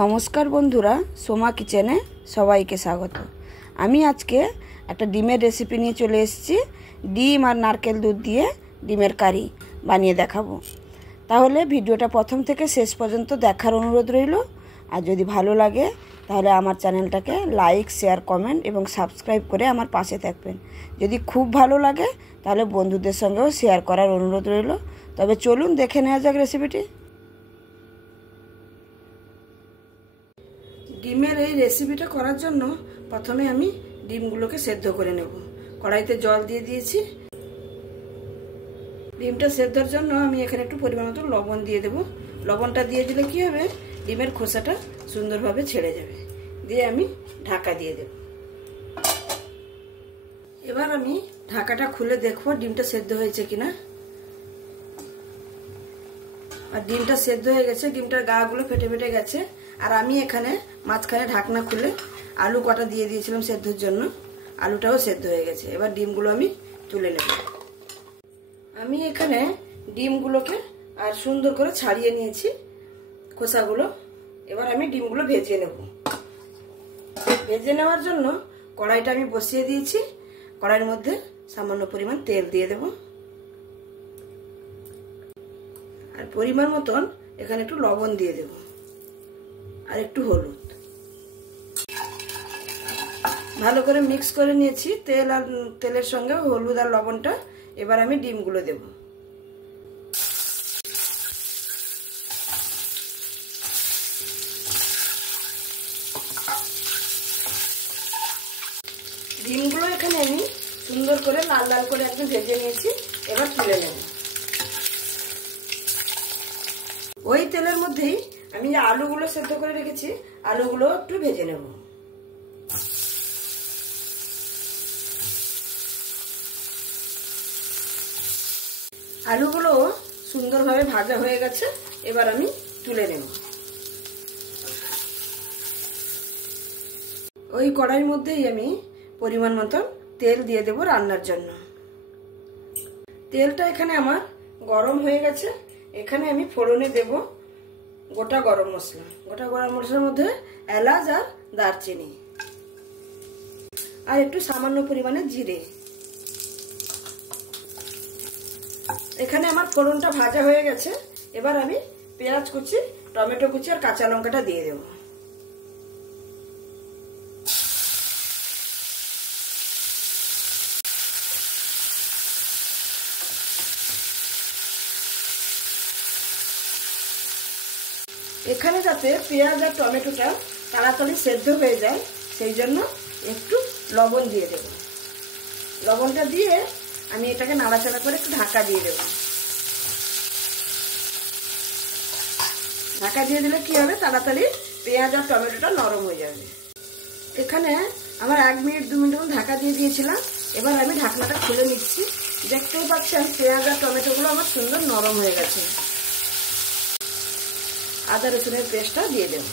নমস্কার বন্ধুরা, সোমা কিচেনে সবাইকে স্বাগত। আমি আজকে একটা ডিমের রেসিপি নিয়ে চলে এসেছি। ডিম আর নারকেল দুধ দিয়ে ডিমের কারি বানিয়ে দেখাবো। তাহলে ভিডিওটা প্রথম থেকে শেষ পর্যন্ত দেখার অনুরোধ রইল। আর যদি ভালো লাগে তাহলে আমার চ্যানেলটাকে লাইক, শেয়ার, কমেন্ট এবং সাবস্ক্রাইব করে আমার পাশে থাকবেন। যদি খুব ভালো লাগে তাহলে বন্ধুদের সঙ্গেও শেয়ার করার অনুরোধ রইল। তবে চলুন দেখে নেওয়া যাক রেসিপিটি। ডিমের এই রেসিপিটা করার জন্য প্রথমে আমি ডিমগুলোকে সেদ্ধ করে নেব। কড়াইতে জল দিয়ে দিয়েছি। ডিমটা সেদ্ধর জন্য আমি এখানে একটু পরিমাণ মতো লবণ দিয়ে দেব। লবণটা দিয়ে দিলে কি হবে, ডিমের খোসাটা সুন্দরভাবে ছেড়ে যাবে। দিয়ে আমি ঢাকা দিয়ে দেব। এবার আমি ঢাকাটা খুলে দেখবো ডিমটা সেদ্ধ হয়েছে কিনা। আর ডিমটা সেদ্ধ হয়ে গেছে, ডিমটার গাগুলো ফেটে ফেটে গেছে। আর আমি এখানে মাঝখানে ঢাকনা খুলে আলু কটা দিয়ে দিয়েছিলাম সেদ্ধর জন্য, আলুটাও সেদ্ধ হয়ে গেছে। এবার ডিমগুলো আমি তুলে নেব। আমি এখানে ডিমগুলোকে আর সুন্দর করে ছাড়িয়ে নিয়েছি খোসাগুলো। এবার আমি ডিমগুলো ভেজে নেব। ভেজে নেওয়ার জন্য কড়াইটা আমি বসিয়ে দিয়েছি। কড়াইয়ের মধ্যে সামান্য পরিমাণ তেল দিয়ে দেব। আর পরিমাণ মতন এখানে একটু লবণ দিয়ে দেব আর একটু হলুদ। ভালো করে মিক্স করে নিয়েছি তেল আর তেলের সঙ্গে হলুদ আর লবণটা। এবার আমি ডিমগুলো দেব। ডিমগুলো এখানে আমি সুন্দর করে লাল লাল করে একদম ভেজে নিয়েছি। এবার তুলে নেব। ওই তেলের মধ্যেই আমি যে আলুগুলো সেদ্ধ করে রেখেছি, আলুগুলো একটু ভেজে নেব। আলুগুলো সুন্দরভাবে ভাজা হয়ে গেছে। এবার আমি তুলে নেব। ওই কড়াইয়ের মধ্যেই আমি পরিমাণ মতো তেল দিয়ে দেব রান্নার জন্য। তেলটা এখানে আমার গরম হয়ে গেছে। এখানে আমি ফোড়নে দেব গোটা গরম মশলা। গোটা গরম মশলার মধ্যে এলাচ আর দারচিনি আর একটু সামান্য পরিমাণে জিরে। এখানে আমার ফোড়নটা ভাজা হয়ে গেছে। এবার আমি পেঁয়াজ কুচি, টমেটো কুচি আর কাঁচা লঙ্কাটা দিয়ে দেব। এখানে যাতে পেঁয়াজ আর টমেটোটা তাড়াতাড়ি সেদ্ধ হয়ে যায় সেই জন্য একটু লবণ দিয়ে দেব। লবণটা দিয়ে আমি এটাকে নাড়াচাড়া করে একটু ঢাকা দিয়ে দেব। ঢাকা দিয়ে দিলে কি হবে, তাড়াতাড়ি পেঁয়াজ আর টমেটোটা নরম হয়ে যাবে। এখানে আমার 1 মিনিট 2 মিনিট ঢাকা দিয়ে দিয়েছিলাম। এবার আমি ঢাকনাটা খুলে নিচ্ছি। দেখতেই পাচ্ছেন পেঁয়াজ আর টমেটোগুলো আমার সুন্দর নরম হয়ে গেছে। আদা রসুনের পেস্টটা দিয়ে দেব।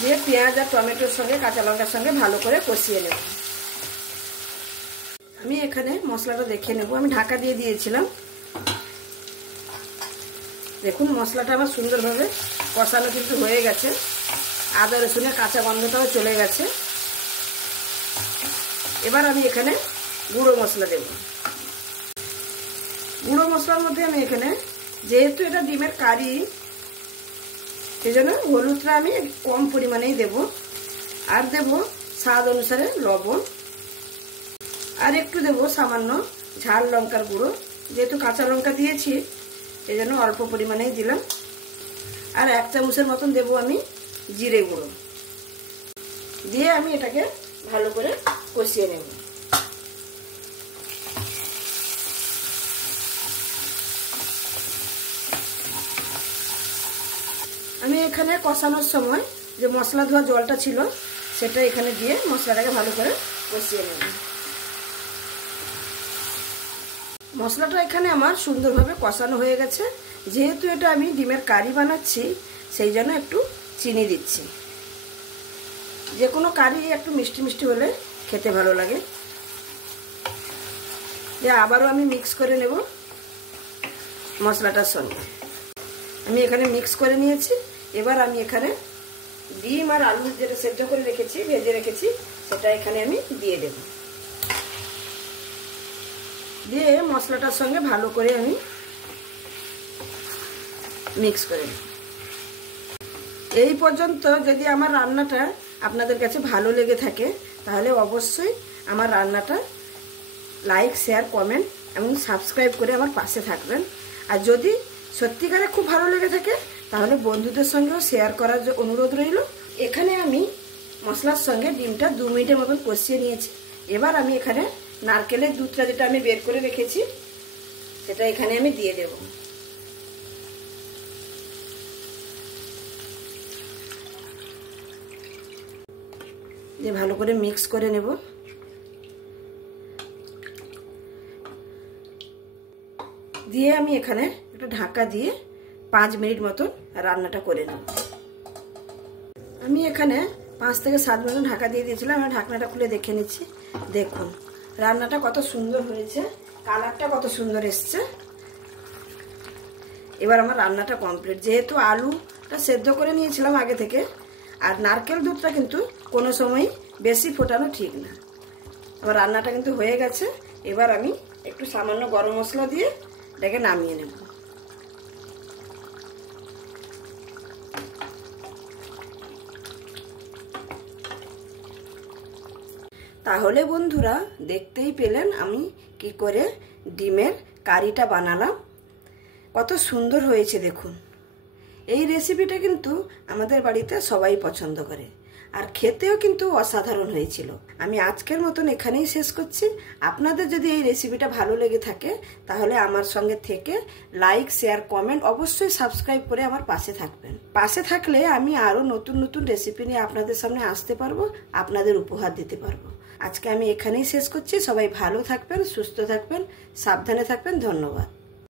দিয়ে পেঁয়াজ আর টমেটোর সঙ্গে কাঁচা লঙ্কার সঙ্গে ভালো করে কষিয়ে নেব। আমি এখানে মশলাটা দেখে নেব। আমি ঢাকা দিয়ে দিয়েছিলাম। দেখুন মশলাটা আমার সুন্দরভাবে কষানো কিন্তু হয়ে গেছে। আদা রসুনের কাঁচা গন্ধটাও চলে গেছে। এবার আমি এখানে গুঁড়ো মশলা দেব। গুঁড়ো মশলার মধ্যে আমি এখানে, যেহেতু এটা ডিমের কারি, সেই জন্য হলুদটা আমি কম পরিমাণেই দেব। আর দেব স্বাদ অনুসারে লবণ। আর একটু দেব সামান্য ঝাল লঙ্কার গুঁড়ো। যেহেতু কাঁচা লঙ্কা দিয়েছি সেই জন্য অল্প পরিমাণেই দিলাম। আর 1 চামচের মতন দেব আমি জিরে গুঁড়ো। দিয়ে আমি এটাকে ভালো করে কষিয়ে নেব। আমি এখানে কষানোর সময় যে মশলা ধোয়া জলটা ছিল সেটা এখানে দিয়ে মশলাটাকে ভালো করে কষিয়ে নেব। মশলাটা এখানে আমার সুন্দরভাবে কষানো হয়ে গেছে। যেহেতু এটা আমি ডিমের কারি বানাচ্ছি সেই জন্য একটু চিনি দিচ্ছি। যে কোনো কারি একটু মিষ্টি মিষ্টি হলে খেতে ভালো লাগে। যে আবারও আমি মিক্স করে নেব মশলাটার সঙ্গে। আমি এখানে মিক্স করে নিয়েছি। এবার আমি এখানে ডিম আর আলু যেটা সেদ্ধ করে রেখেছি, ভেজে রেখেছি, সেটা এখানে আমি দিয়ে দেব। দিয়ে মশলাটার সঙ্গে ভালো করে আমি মিক্স করে নেব। এই পর্যন্ত যদি আমার রান্নাটা আপনাদের কাছে ভালো লেগে থাকে তাহলে অবশ্যই আমার রান্নাটা লাইক, শেয়ার, কমেন্ট এবং সাবস্ক্রাইব করে আমার পাশে থাকবেন। আর যদি সত্যিকারে খুব ভালো লেগে থাকে তাহলে বন্ধুদের সঙ্গেও শেয়ার করার অনুরোধ রইল। এখানে আমি মশলার সঙ্গে ডিমটা 2 মিনিটের মতন কষিয়ে নিয়েছি। এবার আমি এখানে নারকেলের দুধটা যেটা আমি বের করে রেখেছি সেটা এখানে আমি দিয়ে দেব। দিয়ে ভালো করে মিক্স করে নেব। দিয়ে আমি এখানে একটু ঢাকা দিয়ে 5 মিনিট মতন রান্নাটা করে নেব। আমি এখানে 5 থেকে 7 মিনিট ঢাকা দিয়ে দিয়েছিলাম। আমি ঢাকনাটা খুলে দেখে নিচ্ছি। দেখুন রান্নাটা কত সুন্দর হয়েছে, কালারটা কত সুন্দর এসছে। এবার আমার রান্নাটা কমপ্লিট। যেহেতু আলুটা সেদ্ধ করে নিয়েছিলাম আগে থেকে, আর নারকেল দুধটা কিন্তু কোনো সময় বেশি ফোটানো ঠিক না। আমার রান্নাটা কিন্তু হয়ে গেছে। এবার আমি একটু সামান্য গরম মশলা দিয়ে এটাকে নামিয়ে নেব। তাহলে বন্ধুরা দেখতেই পেলেন আমি কি করে ডিমের কারিটা বানালাম। কত সুন্দর হয়েছে দেখুন। এই রেসিপিটা কিন্তু আমাদের বাড়িতে সবাই পছন্দ করে, আর খেতেও কিন্তু অসাধারণ হয়েছিল। আমি আজকের মতন এখানেই শেষ করছি। আপনাদের যদি এই রেসিপিটা ভালো লেগে থাকে তাহলে আমার সঙ্গে থেকে লাইক, শেয়ার, কমেন্ট, অবশ্যই সাবস্ক্রাইব করে আমার পাশে থাকবেন। পাশে থাকলে আমি আরও নতুন নতুন রেসিপি নিয়ে আপনাদের সামনে আসতে পারবো, আপনাদের উপহার দিতে পারবো। আজকে আমি এখানেই শেষ করছি। সবাই ভালো থাকবেন, সুস্থ থাকবেন, সাবধানে থাকবেন। ধন্যবাদ।